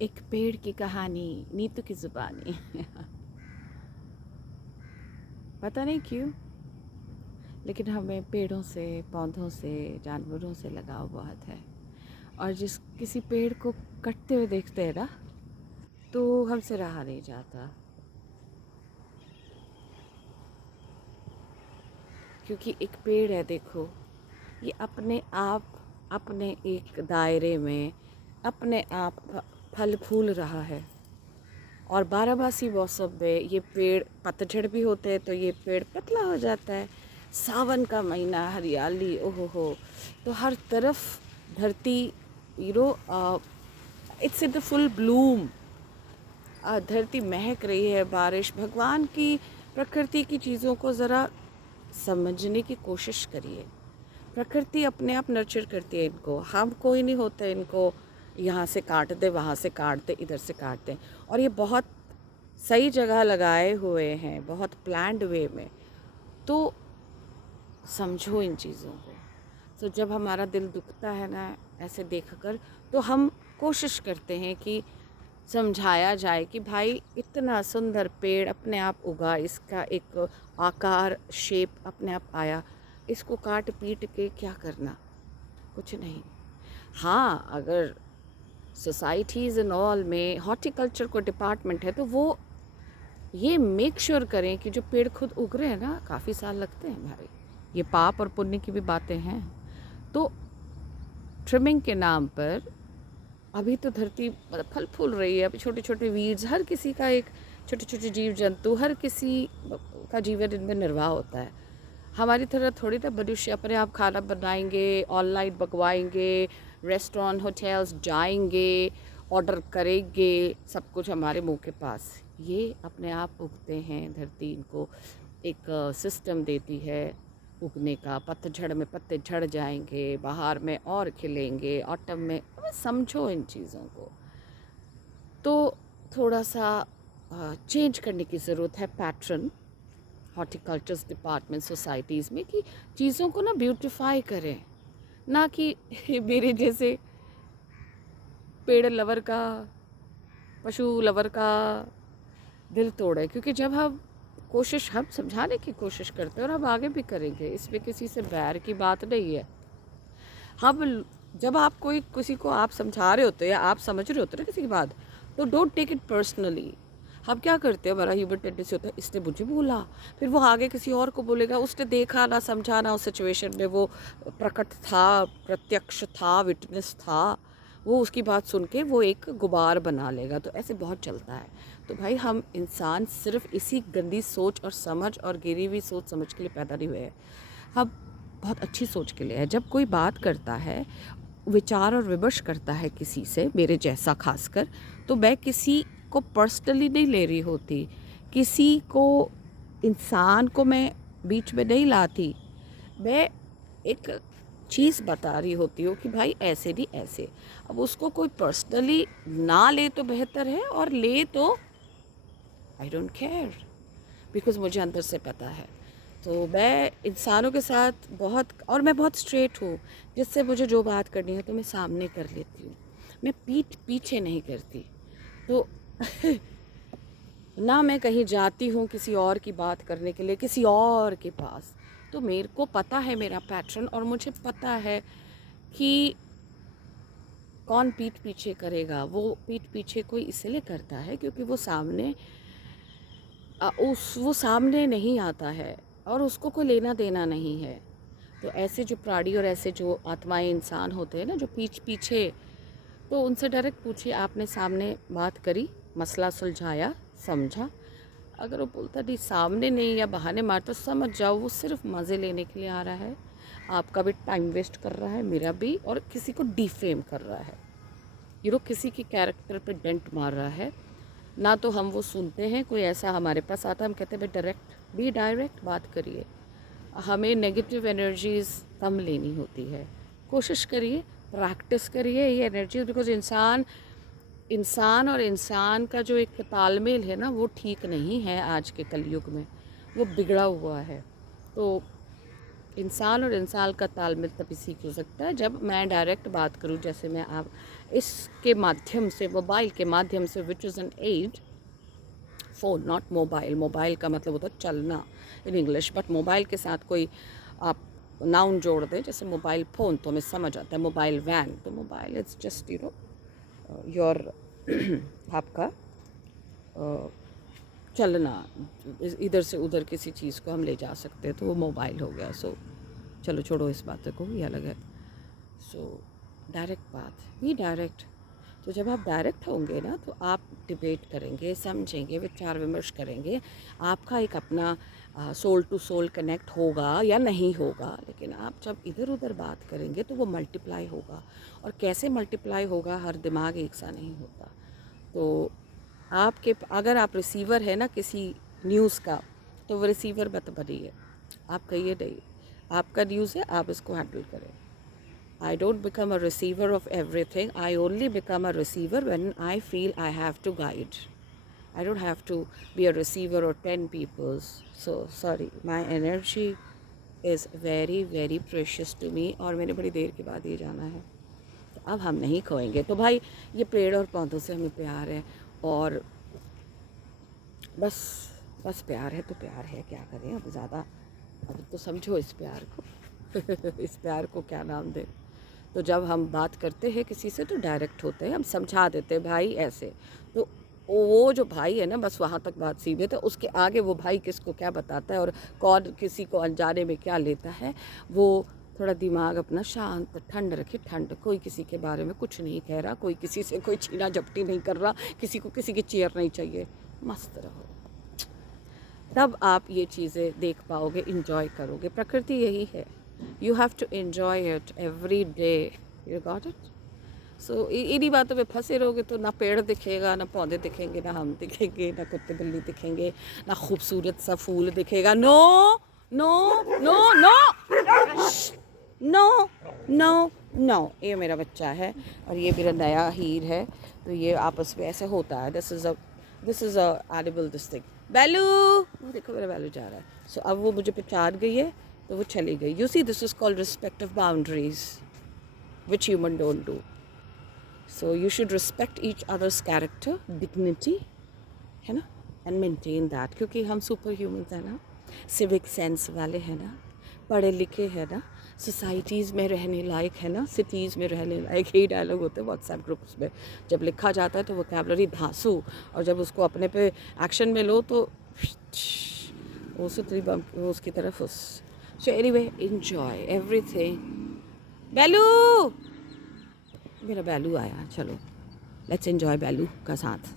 एक पेड़ की कहानी, नीतू की ज़ुबानी। पता नहीं क्यों, लेकिन हमें पेड़ों से, पौधों से, जानवरों से लगाव बहुत है। और जिस किसी पेड़ को कटते हुए देखते हैं ना, तो हमसे रहा नहीं जाता, क्योंकि एक पेड़ है, देखो, ये अपने आप अपने एक दायरे में अपने आप फल फूल रहा है। और बारहमासी मौसम में ये पेड़, पतझड़ भी होते हैं तो ये पेड़ पतला हो जाता है। सावन का महीना, हरियाली, ओहो हो, तो हर तरफ धरती, it's in the full Bloom. धरती महक रही है, बारिश, भगवान की, प्रकृति की चीज़ों को ज़रा समझने की कोशिश करिए। प्रकृति अपने आप नर्चर करती है इनको, हम कोई नहीं होते इनको यहाँ से काट दे, वहाँ से काट दे, इधर से काट दे। और ये बहुत सही जगह लगाए हुए हैं, बहुत प्लान्ड वे में। तो समझो इन चीज़ों को। तो जब हमारा दिल दुखता है ना ऐसे देखकर, तो हम कोशिश करते हैं कि समझाया जाए कि भाई इतना सुंदर पेड़ अपने आप उगा, इसका एक आकार, शेप अपने आप आया, इसको काट पीट के क्या करना, कुछ नहीं। हाँ, अगर सोसाइटीज़ एंड ऑल में हॉर्टिकल्चर को डिपार्टमेंट है तो वो ये मेक श्योर करें कि जो पेड़ खुद उग रहे हैं ना, काफ़ी साल लगते हैं भाई, ये पाप और पुण्य की भी बातें हैं। तो ट्रिमिंग के नाम पर अभी तो धरती मतलब फल फूल रही है, अभी छोटे छोटे वीड्स, हर किसी का एक, छोटे छोटे जीव जंतु, हर किसी का जीवन इनमें निर्वाह होता है। हमारी तरह थोड़ी ना मनुष्य अपने आप खाना बनाएंगे, ऑनलाइन मंगवाएंगे, रेस्टोरेंट होटल्स जाएंगे, ऑर्डर करेंगे, सब कुछ हमारे मुंह के पास। ये अपने आप उगते हैं, धरती इनको एक सिस्टम देती है उगने का। पतझड़ में पत्ते झड़ जाएंगे, बहार में और खिलेंगे, ऑटम में। अब समझो इन चीज़ों को। तो थोड़ा सा चेंज करने की ज़रूरत है पैटर्न हॉर्टिकल्चर्स डिपार्टमेंट सोसाइटीज़ में, कि चीज़ों को ना ब्यूटिफाई करें, ना कि मेरे जैसे पेड़ लवर का, पशु लवर का दिल तोड़े। क्योंकि जब हम कोशिश, हम समझाने की कोशिश करते हैं और हम आगे भी करेंगे, इसमें किसी से बैर की बात नहीं है। हम, जब आप कोई किसी को आप समझा रहे होते हैं या आप समझ रहे होते हैं ना किसी की बात, तो डोंट टेक इट पर्सनली। हम क्या करते हैं, हमारा ह्यूमन टेंडेंसी होता है, इसने मुझे बोला, फिर वो आगे किसी और को बोलेगा, उसने देखा ना, समझा ना, उस सिचुएशन में वो प्रकट था, प्रत्यक्ष था, विटनेस था, वो उसकी बात सुन के वो एक गुबार बना लेगा। तो ऐसे बहुत चलता है। तो भाई, हम इंसान सिर्फ इसी गंदी सोच और समझ और गिरी हुई सोच समझ के लिए पैदा नहीं हुए हैं। हम बहुत अच्छी सोच के लिए है। जब कोई बात करता है, विचार और विमर्श करता है किसी से, मेरे जैसा खासकर, तो मैं किसी को पर्सनली नहीं ले रही होती, किसी को, इंसान को मैं बीच में नहीं लाती। मैं एक चीज़ बता रही होती हूँ कि भाई ऐसे नहीं ऐसे। अब उसको कोई पर्सनली ना ले तो बेहतर है, और ले तो आई डोंट केयर, बिकॉज़ मुझे अंदर से पता है। तो मैं इंसानों के साथ बहुत, और मैं बहुत स्ट्रेट हूँ, जिससे मुझे जो बात करनी है तो मैं सामने कर लेती हूँ, मैं पीठ पीछे नहीं करती। तो ना मैं कहीं जाती हूँ किसी और की बात करने के लिए किसी और के पास। तो मेरे को पता है मेरा पैटर्न, और मुझे पता है कि कौन पीठ पीछे करेगा। वो पीठ पीछे कोई इसलिए करता है क्योंकि वो सामने, वो सामने नहीं आता है और उसको कोई लेना देना नहीं है। तो ऐसे जो प्राणी और ऐसे जो आत्माएं, इंसान होते हैं ना जो पीछे, तो उनसे डायरेक्ट पूछिए, आपने सामने बात करी, मसला सुलझाया, समझा? अगर वो बोलता नहीं, सामने नहीं, या बहाने मारता, तो समझ जाओ वो सिर्फ मज़े लेने के लिए आ रहा है, आपका भी टाइम वेस्ट कर रहा है, मेरा भी, और किसी को डिफेम कर रहा है, किसी की कैरेक्टर पे डेंट मार रहा है। ना तो हम वो सुनते हैं, कोई ऐसा हमारे पास आता है, हम कहते हैं भाई डायरेक्ट, भी डायरेक्ट बात करिए। हमें नेगेटिव एनर्जीज़ कम लेनी होती है। कोशिश करिए, प्रैक्टिस करिए ये एनर्जीज, बिकॉज इंसान, और इंसान का जो एक तालमेल है ना, वो ठीक नहीं है आज के कलयुग में, वो बिगड़ा हुआ है। तो इंसान और इंसान का तालमेल तभी सीख हो सकता है जब मैं डायरेक्ट बात करूं, जैसे मैं आप इसके माध्यम से, मोबाइल के माध्यम से, which is an ad, phone not mobile, mobile का मतलब होता है चलना इन इंग्लिश, बट मोबाइल के साथ कोई आप नाउन जोड़ दें, जैसे मोबाइल फ़ोन तो हमें समझ आता है, मोबाइल वैन, तो मोबाइल इट्स जस्ट योर आपका चलना, इधर से उधर किसी चीज़ को हम ले जा सकते हैं, तो वो मोबाइल हो गया। सो चलो छोड़ो इस बात को, ये अलग है। सो डायरेक्ट बात, बी डायरेक्ट। तो जब आप डायरेक्ट होंगे ना, तो आप डिबेट करेंगे, समझेंगे, विचार विमर्श करेंगे, आपका एक अपना सोल टू सोल कनेक्ट होगा या नहीं होगा, लेकिन आप जब इधर उधर बात करेंगे तो वो मल्टीप्लाई होगा। और कैसे मल्टीप्लाई होगा, हर दिमाग एक सा नहीं होता। तो आपके अगर आप रिसीवर है ना किसी न्यूज़ का, तो वो रिसीवर मत बनिए, आप कहिए नहीं, आपका न्यूज़ है, आप इसको हैंडल करें। I don't become a receiver of everything. I only become a receiver when I feel I have to guide. I don't have to be a receiver of 10 people's. So sorry, my energy is very very precious to me, और मैंने बड़ी देर के बाद ये जाना है, तो अब हम नहीं खोएंगे। तो भाई ये पेड़ और पौधों से हमें प्यार है, और बस प्यार है तो प्यार है, क्या करें अब ज़्यादा, अब तो समझो इस प्यार को इस प्यार को क्या नाम दें। तो जब हम बात करते हैं किसी से तो डायरेक्ट होते हैं, हम समझा देते हैं भाई ऐसे, तो वो जो भाई है ना बस वहाँ तक बात सीमित है, उसके आगे वो भाई किसको क्या बताता है और कौन किसी को अनजाने में क्या लेता है, वो थोड़ा दिमाग अपना शांत ठंड रखे, ठंड, कोई किसी के बारे में कुछ नहीं कह रहा, कोई किसी से कोई छीना झपटी नहीं कर रहा, किसी को किसी की चेयर नहीं चाहिए, मस्त रहो, तब आप ये चीज़ें देख पाओगे, इंजॉय करोगे। प्रकृति यही है, you have to enjoy it every day, you got it. So इन्हीं बातों पे फंसे रहोगे तो ना पेड़ दिखेगा, ना पौधे दिखेंगे, ना हम दिखेंगे, ना कुत्ते बिल्ली दिखेंगे, ना खूबसूरत सा फूल दिखेगा। No no no no no no no, ये मेरा बच्चा है और ये मेरा नया हीर है, तो ये आपस में ऐसे होता है। This is a animal this thing. बैलू, वो देखो मेरा बैलू जा रहा है। सो अब वो मुझे पहचान गई है तो वो चली गई। You see, this is called respect of boundaries which human don't do. So you should respect each others character, dignity, है ना, एंड मेंटेन दैट, क्योंकि हम सुपर ह्यूमन्स हैं ना, सिविक सेंस वाले हैं ना, पढ़े लिखे हैं ना, सोसाइटीज़ में रहने लायक है ना, सिटीज़ में रहने लायक, यही डायलॉग होते हैं व्हाट्सएप ग्रुप्स में। जब लिखा जाता है तो वोकैबुलरी धांसू, और जब उसको अपने पे एक्शन में लो तो वो सुतरी बम उसकी तरफ उस। So anyway, enjoy everything. बैलू, मेरा बैलू आया, चलो लेट्स एंजॉय बैलू का साथ।